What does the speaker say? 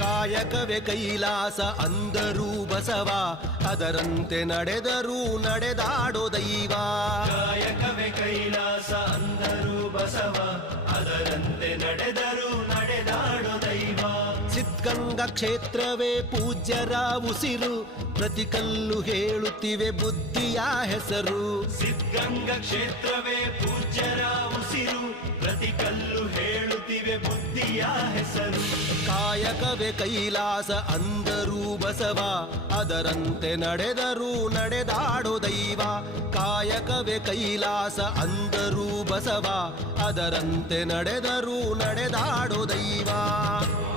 ಕಾಯಕವೇ ಕೈಲಾಸ ಅಂದರೂ ಬಸವ, ಅದರಂತೆ ನಡೆದರೂ ನಡೆದಾಡೋ ದೈವ. ಕಾಯಕವೇ ಕೈಲಾಸ ಅಂದರೂ ಬಸವ, ಅದರಂತೆ ನಡೆದರೂ ನಡೆದಾಡೋ ದೈವ. ಸಿದ್ಧಗಂಗಾ ಕ್ಷೇತ್ರವೇ ಪೂಜ್ಯರ ಉಸಿರು, ಪ್ರತಿ ಕಲ್ಲು ಹೇಳುತ್ತಿವೆ ಬುದ್ಧಿಯ ಹೆಸರು. ಸಿದ್ಧಗಂಗಾ ಕ್ಷೇತ್ರವೇ ಪೂಜ್ಯರ ಉಸಿರು, ಪ್ರತಿ ಕಲ್ಲು ಹೇಳುತ್ತಿವೆ ಬುದ್ಧಿಯ ಹೆಸರು. ಕಾಯಕವೇ ಕೈಲಾಸ ಅಂದರೂ ಬಸವ, ಅದರಂತೆ ನಡೆದರೂ ನಡೆದಾಡೋ ದೈವ. ಕಾಯಕವೇ ಕೈಲಾಸ ಅಂದರೂ ಬಸವ, ಅದರಂತೆ ನಡೆದರೂ ನಡೆದಾಡೋ ದೈವ.